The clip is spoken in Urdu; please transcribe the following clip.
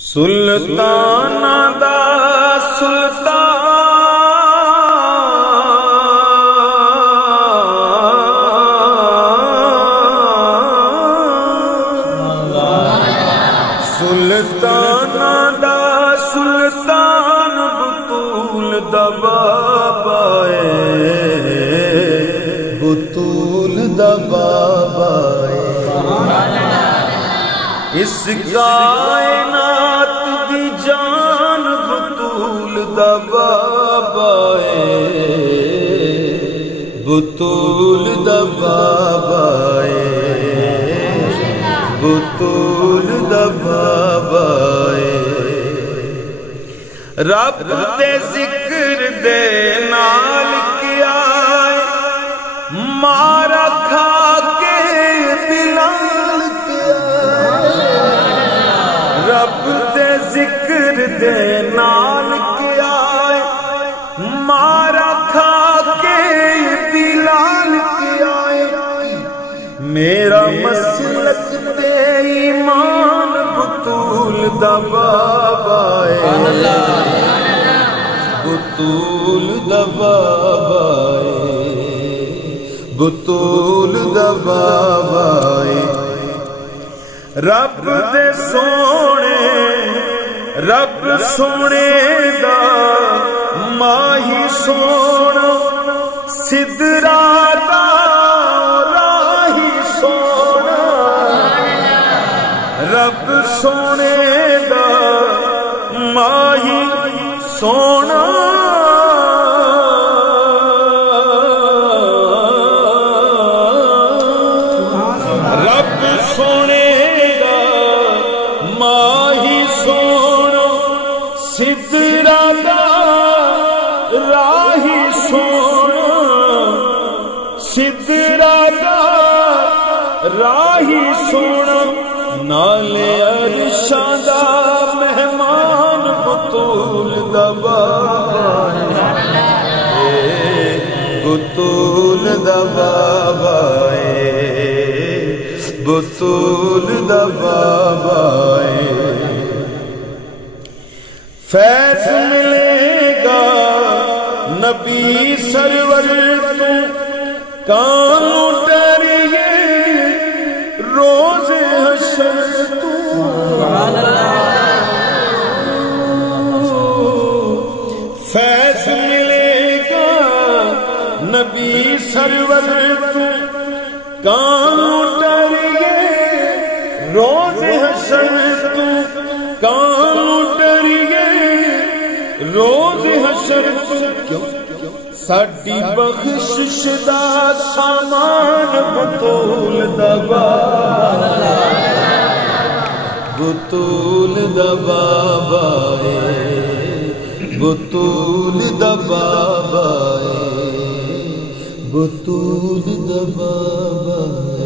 سلطان دا سلطان سلطان دا سلطان بطول دا بابا بطول دا بابا اس کائنات دی جان بطول دا بابا بطول دا بابا بطول دا بابا رب دے ذکر دے نال کیا مارا کھا کے بلال رب دے ذکر دے نال کیا مارا کھا کے بلال کیا میرا مسلک تے ایمان بطول دا بابا بطول دا بابا بطول دا بابا رب دے سونے دا ماہی سونا سدرا دا راہی سونا رب سونے دا ماہی سونا رب سونے دا ماہی سونا سدرا دا راہی سونا سدرا دا راہی سونا نالے عرشاں دا مہمان بطول دا بابا بطول دا بابا بطول دا بابا فیض ملے گا نبی سرور تو کانوں ڈریے روز حشر تو فیض ملے گا نبی سرور تو کانوں ڈریے روز حشر تو کانوں ڈریے روز حشر تو ساڈی بخشش دا سامان بطول دا بابا بطول دا بابا بطول دا بابا بطول دا بابا